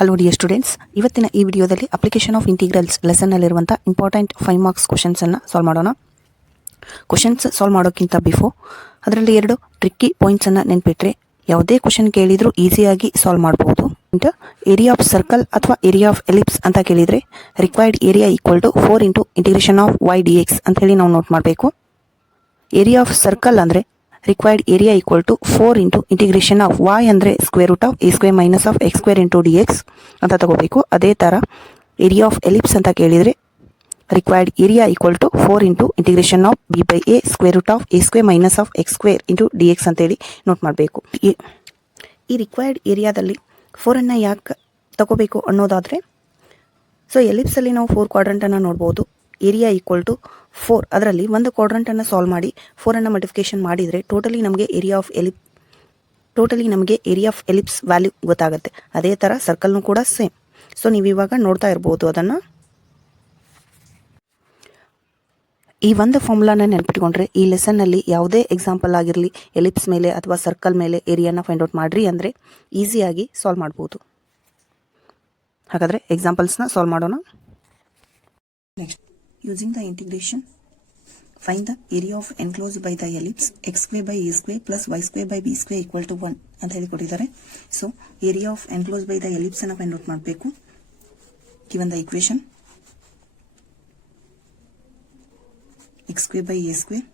Hello dear students, ಇವತ್ತಿನ ಈ ವಿಡಿಯೋದಲ್ಲಿ ಅಪ್ಲಿಕೇಶನ್ ಆಫ್ ಇಂಟಿಗ್ರಲ್ಸ್ ಲೆಸನ್ನಲ್ಲಿರುವಂಥ ಇಂಪಾರ್ಟೆಂಟ್ 5 ಮಾರ್ಕ್ಸ್ ಕ್ವಶನ್ಸನ್ನು ಸಾಲ್ವ್ ಮಾಡೋಣ. ಕ್ವಶನ್ಸ್ ಸಾಲ್ವ್ ಮಾಡೋಕ್ಕಿಂತ ಬಿಫೋರ್ ಅದರಲ್ಲಿ 2 ಟ್ರಿಕ್ಕಿ ಪಾಯಿಂಟ್ಸನ್ನು ನೆನ್ಪಿಟ್ರೆ ಯಾವುದೇ ಕ್ವಶನ್ ಕೇಳಿದರೂ ಈಸಿಯಾಗಿ ಸಾಲ್ವ್ ಮಾಡ್ಬೋದು. ಏರಿಯಾ ಆಫ್ ಸರ್ಕಲ್ ಅಥವಾ ಏರಿಯಾ ಆಫ್ ಎಲಿಪ್ಸ್ ಅಂತ ಕೇಳಿದರೆ required area equal to 4 into integration of y dx ಅಂತ ಹೇಳಿ ನಾವು ನೋಟ್ ಮಾಡಬೇಕು. ಏರಿಯಾ ಆಫ್ ಸರ್ಕಲ್ ಅಂದರೆ required area equal to 4 into integration of y ಅಂದರೆ square root of a square minus of x square into dx ಅಂತ ತಗೋಬೇಕು. ಅದೇ ಥರ ಏರಿಯಾ ಆಫ್ ಎಲಿಪ್ಸ್ ಅಂತ ಕೇಳಿದರೆ required area equal to 4 into integration of b by a square root of a square minus of x square into dx ಅಂತೇಳಿ note ಮಾಡಬೇಕು. ಈ required ಏರಿಯಾದಲ್ಲಿ 4ಅನ್ನು ಯಾಕೆ ತಗೋಬೇಕು ಅನ್ನೋದಾದರೆ, ಸೊ ಎಲಿಪ್ಸಲ್ಲಿ ನಾವು 4 ಕ್ವಾಡ್ರಂಟನ್ನು ನೋಡ್ಬೋದು. ಏರಿಯಾ ಈಕ್ವಲ್ ಟು 4, ಅದರಲ್ಲಿ ಒಂದು ಕ್ವಾಡ್ರಂಟನ್ನು ಸಾಲ್ವ್ ಮಾಡಿ 4ಅನ್ನು ಮಲ್ಟಿಫಿಕೇಶನ್ ಮಾಡಿದರೆ ಟೋಟಲಿ ನಮಗೆ ಏರಿಯಾ ಆಫ್ ಎಲಿಪ್ಸ್ ವ್ಯಾಲ್ಯೂ ಗೊತ್ತಾಗುತ್ತೆ. ಅದೇ ಥರ ಸರ್ಕಲ್ನು ಕೂಡ ಸೇಮ್. ಸೊ ನೀವು ಇವಾಗ ನೋಡ್ತಾ ಇರ್ಬೋದು ಅದನ್ನು. ಈ ಒಂದು ಫಾರ್ಮುಲಾನ ನೆನಪಿಟ್ಕೊಂಡ್ರೆ ಈ ಲೆಸನ್ನಲ್ಲಿ ಯಾವುದೇ ಎಕ್ಸಾಂಪಲ್ ಆಗಿರಲಿ ಎಲಿಪ್ಸ್ ಮೇಲೆ ಅಥವಾ ಸರ್ಕಲ್ ಮೇಲೆ ಏರಿಯಾನ ಫೈಂಡ್ ಔಟ್ ಮಾಡಿರಿ ಅಂದರೆ ಈಸಿಯಾಗಿ ಸಾಲ್ವ್ ಮಾಡ್ಬೋದು. ಹಾಗಾದರೆ ಎಕ್ಸಾಂಪಲ್ಸ್ನ ಸಾಲ್ವ್ ಮಾಡೋಣ. Next, using the integration, find the area of enclosed by the ellipse x square by a square plus y square by b square equal to 1 ಅಂತ ಹೇಳಿ ಕೊಟ್ಟಿದ್ದಾರೆ. So area of enclose by the ellipse ಅನ್ನು find out ಮಾಡಬೇಕು. Given the equation x square by a square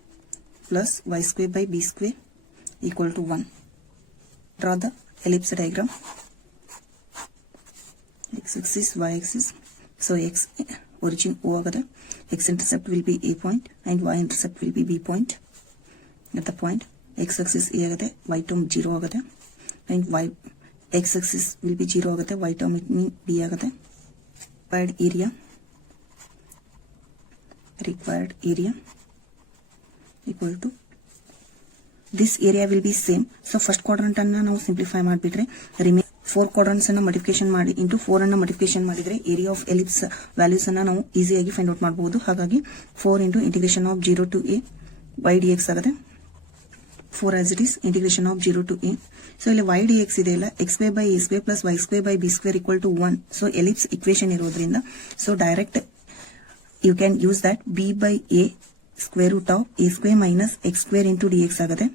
plus y square by b square equal to 1. Draw the ellipse diagram. X axis, y axis. So x origin O agade, x intercept will be a point and y intercept will be b point. At the point x axis a agade, y term 0 agade and x axis will be 0 agade, y term it mean b agade. Required area equal to this area will be same. So first quadrant ಅನ್ನು ನಾವು simplify ಮಾಡಿಬಿಟ್ರೆ remain 4 ಕ್ವಾಡ್ರಂಟ್ಸ್ ಅನ್ನು multiplication ಮಾಡಿ into 4 ಅನ್ನು multiplication ಮಾಡಿದ್ರೆ area of ellipse values ಅನ್ನು ನಾವು ಈಸಿಯಾಗಿ ಫೈಂಡ್ ಔಟ್ ಮಾಡಬಹುದು. ಹಾಗಾಗಿ 4 into integration of 0 to a y dx ಆಗುತ್ತೆ. 4 as it is integration of 0 to a. So ಇಲ್ಲಿ y dx ಇದೆ ಇಲ್ಲ, x square by a square plus y square by b square equal to 1. So ellipse equation ಇರೋದ್ರಿಂದ so direct you can use that b by a square root of a square minus x square into dx ಆಗುತ್ತೆ.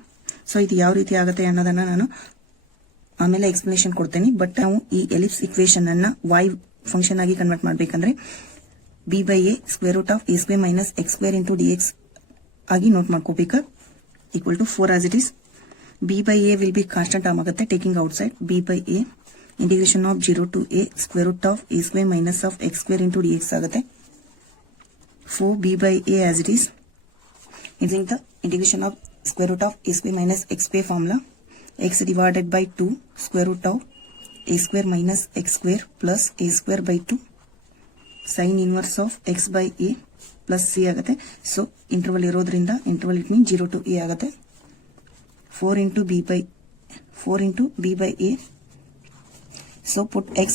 So ಇದು ಯಾವ ರೀತಿ ಆಗುತ್ತೆ ಅನ್ನೋದನ್ನ ನಾನು ಆಮೇಲೆ explanation ಕೊಡ್ತೇನೆ. ಬಟ್ ನಾವು ಈ ಎಲಿಪ್ಸ್ ಇಕ್ವೇಶನ್ ಅನ್ನ y ಫಂಕ್ಷನ್ ಆಗಿ ಕನ್ವರ್ಟ್ ಮಾಡಬೇಕಂದ್ರೆ b by a square root of a square minus x square into dx ಆಗಿ ನೋಟ್ ಮಾಡ್ಕೋಬೇಕು. Equal to 4 as it is. b by a will be constant term ಆಗುತ್ತೆ, taking outside b by a integration of 0 to a square root of a square minus of x square into dx ಆಗುತ್ತೆ. 4b by a as it is. Using the integration of square root of a square minus x square formula, x divided by 2 square root of a square minus x square plus a square by 2 sin inverse of x by a plus c ಆಗುತ್ತೆ. So interval ಇರೋದ್ರಿಂದ interval it mean 0 to a ಆಗುತ್ತೆ. 4 into b by a. So put x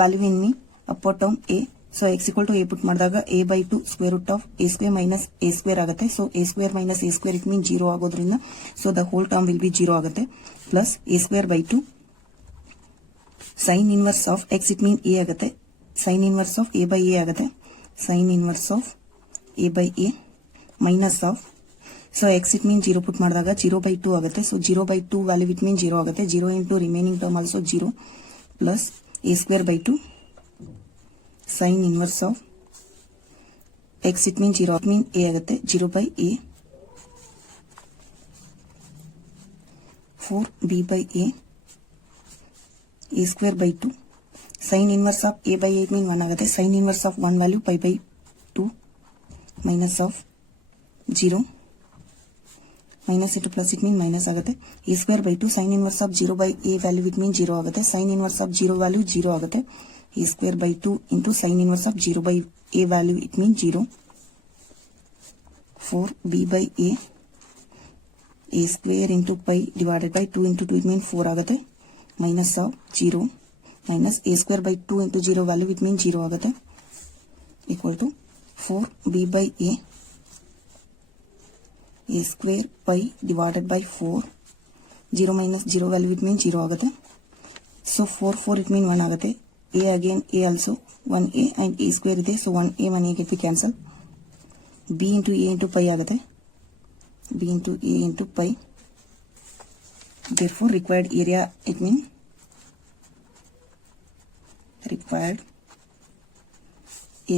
value in me upper term a. So x equal to a put ಮಾಡಿದಾಗ a by 2 square root of a square minus a square ಆಗುತ್ತೆ. So a square minus a square it mean 0 ಆಗೋದ್ರಿಂದ so the whole term will be 0 ಆಗುತ್ತೆ. Plus a square by 2 sine inverse of x it mean a ಆಗುತ್ತೆ. Sine inverse of a by a ಆಗುತ್ತೆ. Sine inverse of a by a minus of so x it mean 0 ಪುಟ್ ಮಾಡಿದಾಗ 0 by 2 ಆಗುತ್ತೆ. So 0 by 2 value it mean 0 ಆಗುತ್ತೆ. 0 into remaining term also 0 plus a square by 2 sin inverse of x it mean 0 it mean a ಆಗುತ್ತೆ. 0 by a 4b by a square by 2 sin inverse of a by a it mean 1 ಆಗುತ್ತೆ. sin inverse of 1 value pi by 2 minus of 0 minus into plus it mean minus ಆಗುತ್ತೆ. a square by 2 sin inverse of 0 by a value it mean 0 ಆಗುತ್ತೆ. sin inverse of 0 value 0 ಆಗುತ್ತೆ. a square by 2 into sin inverse of 0 by a value it means 0. 4b by a square into pi divided by 2 into 2 it means 4 ಆಗುತ್ತೆ. minus of 0 minus a square by 2 into 0 value it means 0 ಆಗುತ್ತೆ. equal to 4b by a square pi divided by 4 0 minus 0 value it means 0 ಆಗುತ್ತೆ. So 4 it mean 1 ಆಗುತ್ತೆ. a again a also 1a and a square ಇದೆ. So 1a 1a get be cancel. b into a into pi ಆಗುತ್ತೆ. b into a into pi. Therefore required area it mean required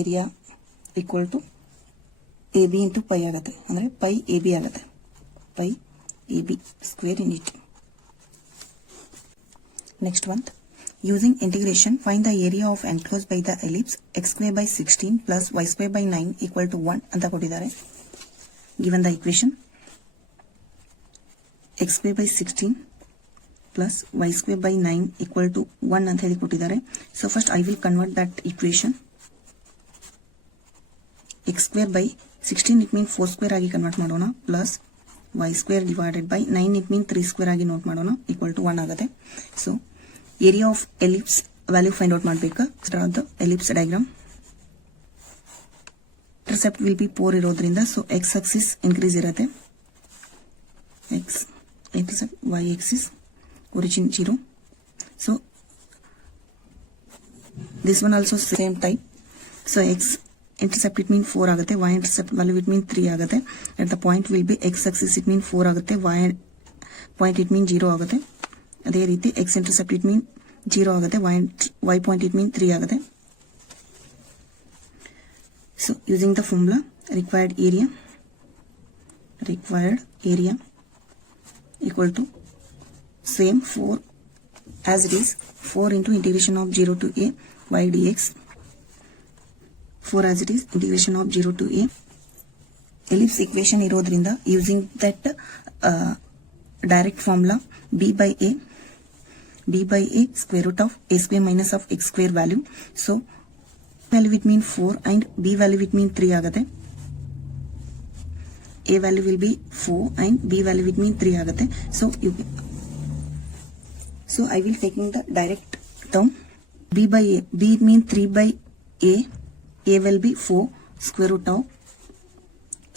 area equal to ab into pi ಆಗುತ್ತೆ. ಅಂದ್ರೆ pi ab ಆಗುತ್ತೆ. pi ab square in it. Next one, using integration find the area of enclosed by the ellipse x square by 16 plus y square by 9 equal to 1 ಅಂತ ಕೊಟ್ಟಿದ್ದಾರೆ. Given the equation x square by 16 plus y square by 9 equal to 1 ಅಂತ ಹೇಳಿ ಕೊಟ್ಟಿದ್ದಾರೆ. So first I will convert that equation. x square by 16 it mean 4 square ಆಗಿ convert ಮಾಡೋಣ, plus y square divided by 9 it mean 3 square ಆಗಿ note ಮಾಡೋಣ, equal to 1 ಆಗುತ್ತೆ. So area of ellipse value find out ಮಾಡಬೇಕಾ. Draw the ellipse diagram. Intercept will be 4 ಇರೋದ್ರಿಂದ so x axis increase ಇರುತ್ತೆ. x intercept y axis origin 0. So this one also same type. So x intercept it mean 4 ಆಗುತ್ತೆ, y intercept value it mean 3 ಆಗುತ್ತೆ. At the point will be x axis it mean 4 ಆಗುತ್ತೆ, y point it mean 0 ಆಗುತ್ತೆ. ಅದೇ ರೀತಿ x intercept it mean 0 ಆಗುತ್ತೆ, y point it mean 3 ಆಗುತ್ತೆ. So using the formula required area equal to same 4 as it is 4 into integration of 0 to a y dx. 4 as it is integration of 0 to a. Ellipse equation ಇರೋದ್ರಿಂದ using that direct formula b by a square root of a square minus of x square value. So value it mean 4 and b value it mean 3 ಆಗುತ್ತೆ. a value will be 4 and b value it mean 3 ಆಗುತ್ತೆ. So I will taking the direct term b by a, b it mean 3 by a will be 4 square root of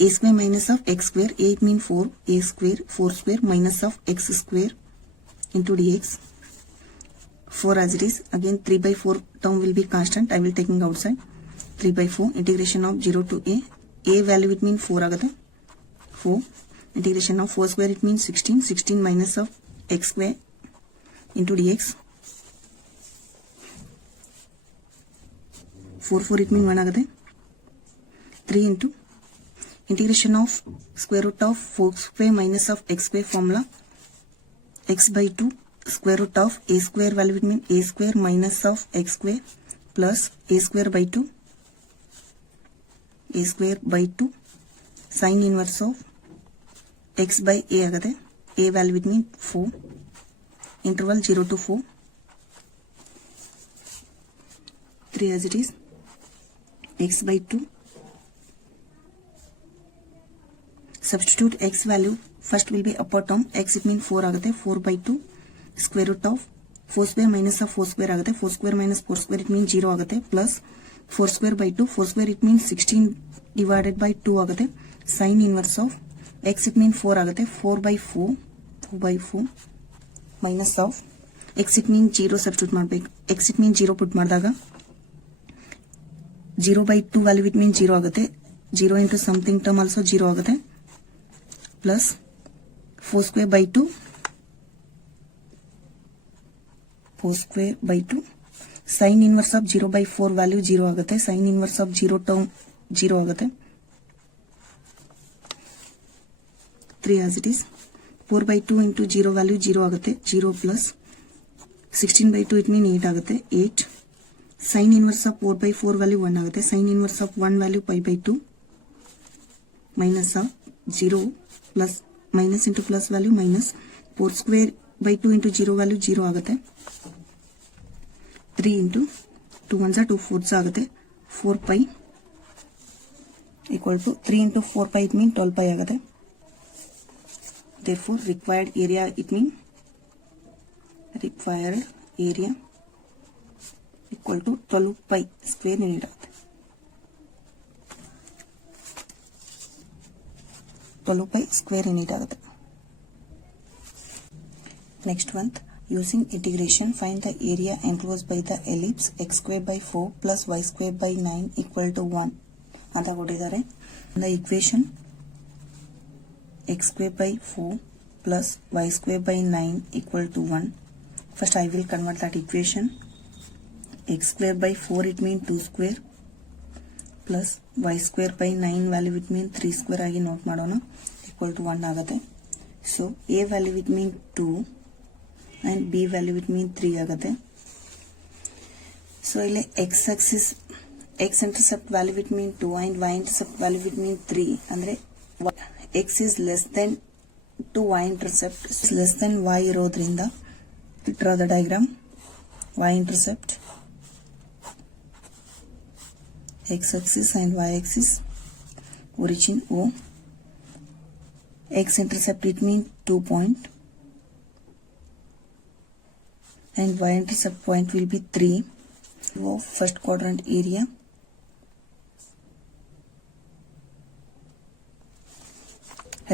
a square minus of x square, a it mean 4, a square 4 square minus of x square into dx. 4 as it is, again 3 by 4 term will be constant, I will taking outside. 3 by 4 integration of 0 to a value it mean 4 ಆಗುತ್ತೆ. 4 integration of 4 square it means 16 minus of x square into dx. 4 it mean 1 ಆಗುತ್ತೆ. 3 into integration of square root of 4 square minus of x square formula, x by 2 square root of a square value it mean a square minus of x square plus a square by 2 sin inverse of x by a ಆಗುತ್ತೆ. a value it mean 4, interval 0 to 4. 3 as it is, x by 2. Substitute x value, first will be upper term, x it mean 4 ಆಗುತ್ತೆ. 4 by 2 square root of 4 square minus of 4 square ಆಗುತ್ತೆ. 4 square minus 4 square it mean 0 ಆಗುತ್ತೆ, plus 4 square by 2, 4 square it mean 16 divided by 2 ಆಗುತ್ತೆ. Sin inverse of x it mean 4 ಆಗುತ್ತೆ. 4 by 4 minus of x it mean 0 substitute ಮಾಡಬೇಕು. x it mean 0 put ಮಾಡಿದಾಗ 0 by 2 value it mean 0 ಆಗುತ್ತೆ. 0 into something term also 0 ಆಗುತ್ತೆ, plus 4 square by 2 sin inverse of 0 by 4 value 0 ಆಗುತ್ತೆ. sin inverse of 0 term 0 ಆಗುತ್ತೆ. 3 as it is, 4 by 2 into 0 value 0 ಆಗುತ್ತೆ. 0 plus 16 by 2 it mean 8 ಆಗುತ್ತೆ. 8 sin inverse of 4 by 4 value 1 ಆಗುತ್ತೆ. sin inverse of 1 value pi by 2 minus of 0 plus minus into plus value minus 4 square by 2 into 0 value 0 ಆಗುತ್ತೆ. 3 into 2 ones are 2 fourths ಆಗುತ್ತೆ. 4 pi equal to 3 into 4 pi it mean 12 pi ಆಗುತ್ತೆ. Therefore required area it mean equal to 12 pi square unit ಆಗುತ್ತೆ. 12 pi square unit ಆಗುತ್ತೆ. Next one, using integration find the area enclosed by the ellipse x square by 4 plus y square by 9 equal to 1 ಅಂತ ಕೊಟ್ಟಿದ್ದಾರೆ. the equation x square by 4 plus y square by 9 equal to 1. First I will convert that equation. x square by 4 it means 2 square plus y square by 9 value it means 3 square ಆಗಿ note ಮಾಡೋಣ equal to 1 ಆಗುತ್ತೆ. So a value it means 2 and b value it means 3 ಆಗುತ್ತೆ. So ಇಲ್ಲಿ x axis x intercept value it means 2 and y intercept value it means 3 ಅಂದ್ರೆ x is less than to y intercept is less than y ಇರೋದ್ರಿಂದ draw the diagram. y intercept x axis and y axis, origin O, x intercept it means 2 point and y intercept point will be 3 of first quadrant area.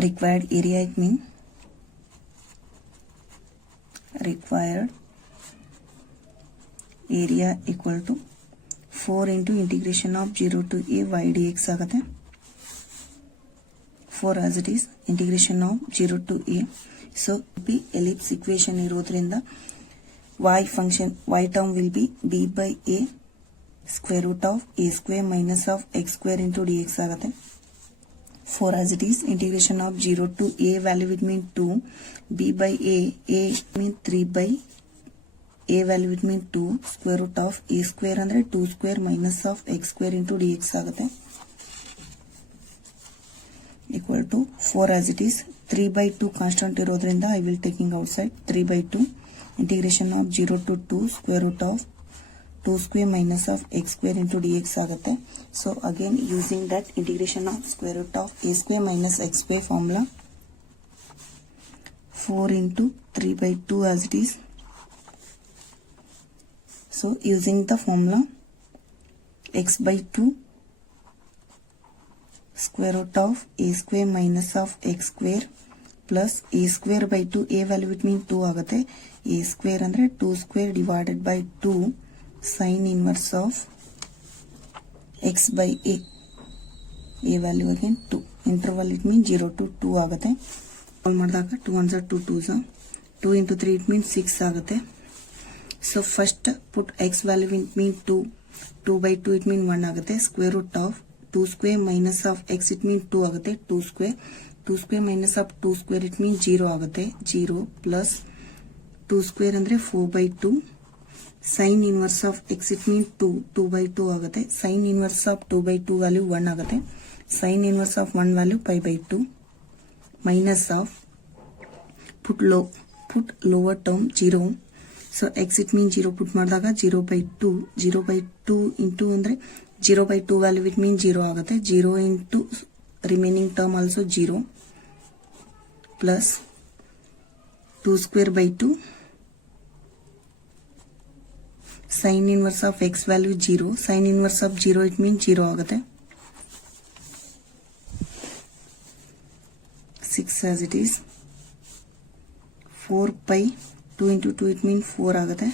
Required area it means required area equal to 4 into integration of 0 to a y dx ಆಗುತ್ತೆ. 4 as it is integration of 0 to a. So b ellipse equation ಇರೋದ್ರಿಂದ y function y term will be b by a square root of a square minus of x square into dx ಆಗುತ್ತೆ. 4 as it is integration of 0 to a value it means 2 b by a means 3 by a value it means 2 square root of a square ಅಂದ್ರೆ 2 square minus of x square into dx ಆಗುತ್ತೆ equal to 4 as it is 3 by 2 constant ಇರೋದ್ರಿಂದ I will taking outside 3 by 2 integration of 0 to 2 square root of 2 square minus of x square into dx ಆಗುತ್ತೆ. So again using that integration of square root of a square minus x square formula 4 into 3 by 2 as it is. So using the formula x by 2 square root of a square minus of x square plus a square by 2 a value it means 2 ಆಗುತ್ತೆ. a square ಅಂದ್ರೆ 2 square divided by 2 sin inverse of x by a value again 2 interval it means 0 to 2 ಆಗುತ್ತೆ. Solve ಮಾಡಿದಾಗ 2 ones are 2 2s 2 into 3 it means 6 ಆಗುತ್ತೆ. So first put x value it means 2 by 2 it means 1 ಆಗುತ್ತೆ. square root of 2 square minus of x it means 2 ಆಗುತ್ತೆ. 2 square minus of 2 square it means 0 ಆಗುತ್ತೆ. 0 plus 2 square ಅಂದ್ರೆ 4 by 2 sin inverse of x it means 2 by 2 ಆಗುತ್ತೆ. sin inverse of 2 by 2 value 1 ಆಗುತ್ತೆ. sin inverse of 1 value pi by 2 minus of put lower term 0. So x it means 0 put ಮಾಡಿದಾಗ 0 by 2 into ಅಂದ್ರೆ 0 by 2 value it means 0 ಆಗುತ್ತೆ. 0 into remaining term also 0 plus 2 square by 2 sin inverse of x value 0 sin inverse of 0 it means 0 ಆಗುತ್ತೆ. 6 as it is 4 pi 2 into 2 it means 4 ಆಗುತ್ತೆ.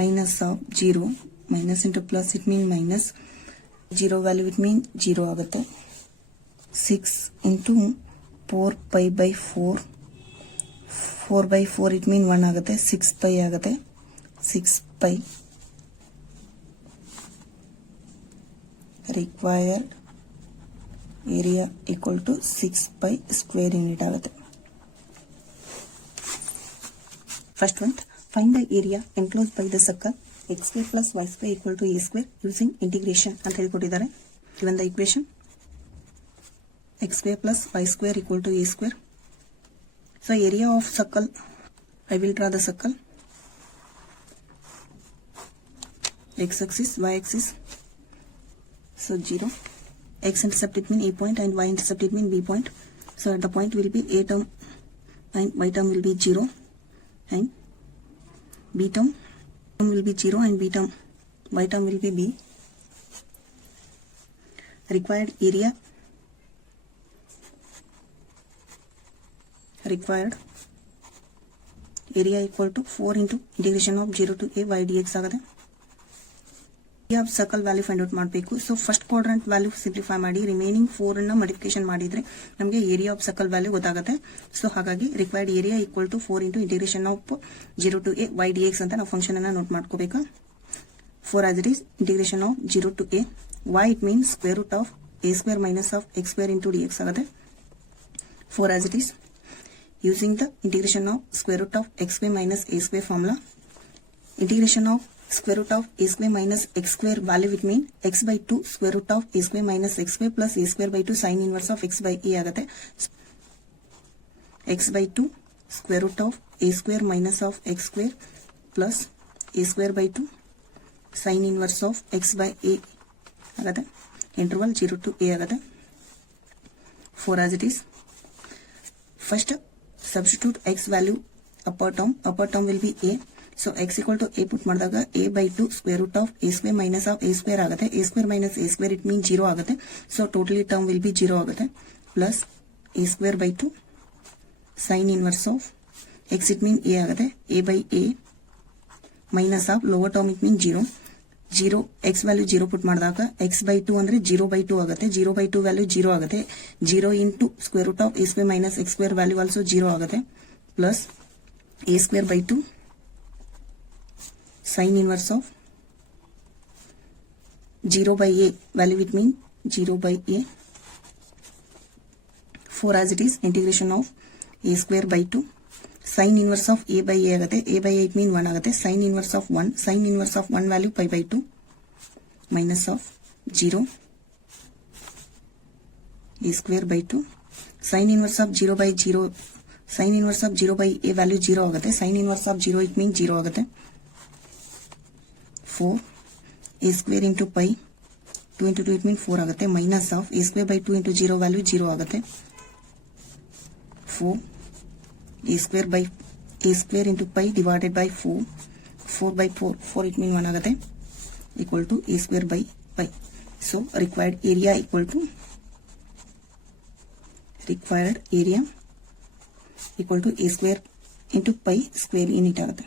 minus of 0 minus into plus it means minus 0 value it means 0 ಆಗುತ್ತೆ. 6 into 4 pi by 4 by 4 it means 1 ಆಗುತ್ತೆ. 6 pi ಆಗುತ್ತೆ. 6 pi required area equal to 6 pi square unit ಆಗುತ್ತೆ. First one, find the area enclosed by the circle x square plus y square equal to a square using integration ಅಂತ ಹೇಳಿಕೊಟ್ಟಿದ್ದಾರೆ. given the equation x square plus y square equal to a square. So area of circle, I will draw the circle. X axis, y axis. So 0. X intercept it mean a point and y intercept it mean b point. So at the point will be a term and y term will be 0 and b term will be 0 and b term y term will be b. Required area area equal to 4 into integration of 0 to a y dx ಆಗುತ್ತೆ. Area of circle value find out ಮಾಡಬೇಕು. So first quadrant value simplify ಮಾಡಿ remaining 4 ಅನ್ನ multiplication ಮಾಡಿದ್ರೆ ನಮಗೆ area of circle value ಗೊತ್ತಾಗುತ್ತೆ. So ಹಾಗಾಗಿ required area equal to 4 into integration of 0 to a y dx ಅಂತ ನಾವು ಫಂಕ್ಷನ್ ಅನ್ನ ನೋಟ್ ಮಾಡ್ಕೋಬೇಕು. 4 as it is integration of 0 to a y, it means square root of a square minus of x square into dx ಆಗುತ್ತೆ. 4 as it is using the integration of square root of x square minus a square formula. Integration of square root of a square minus x square value it mean x by 2 square root of a square minus x square plus a square by 2 sin inverse of x by a ಆಗುತ್ತೆ. x by 2 square root of a square minus of x square plus a square by 2 sin inverse of x by a ಆಗುತ್ತೆ. Interval 0 to a ಆಗುತ್ತೆ. 4 as it is. First substitute x value upper term will be a. So x equal to a put ಮಾಡಿದಾಗ a by 2 square root of a square minus of a square ಆಗುತ್ತೆ. a square minus a square it means 0 ಆಗುತ್ತೆ. So totally term will be 0 ಆಗುತ್ತೆ. Plus a square by 2 sin inverse of x it means a ಆಗುತ್ತೆ. a by a minus of lower term it means 0 x value 0 put ಮಾಡಿದಾಗ x by 2 ಅಂದ್ರೆ 0 by 2 ಆಗುತ್ತೆ. 0 by 2 value 0 ಆಗುತ್ತೆ. 0 into square root of a square minus x square value also 0 ಆಗುತ್ತೆ. Plus a square by 2 sin inverse of 0 by a value it means 0 by a. 4 as it is integration of a square by 2 sin inverse of a by a ಆಗುತ್ತೆ. a by a it means 1 ಆಗುತ್ತೆ. sin inverse of 1 value pi by 2 minus of 0 a square by 2 sin inverse of 0 by 0 sin inverse of 0 by a value 0 ಆಗುತ್ತೆ. sin inverse of 0 it means 0 ಆಗುತ್ತೆ. 4 a square into pi 2 into 2 it means 4 ಆಗುತ್ತೆ. minus of a square by 2 into 0 value 0 ಆಗುತ್ತೆ. 4 a square into pi divided by 4 by 4 it means 1 ಆಗುತ್ತೆ. equal to a square by pi. So required area equal to a square into pi square unit ಆಗುತ್ತೆ.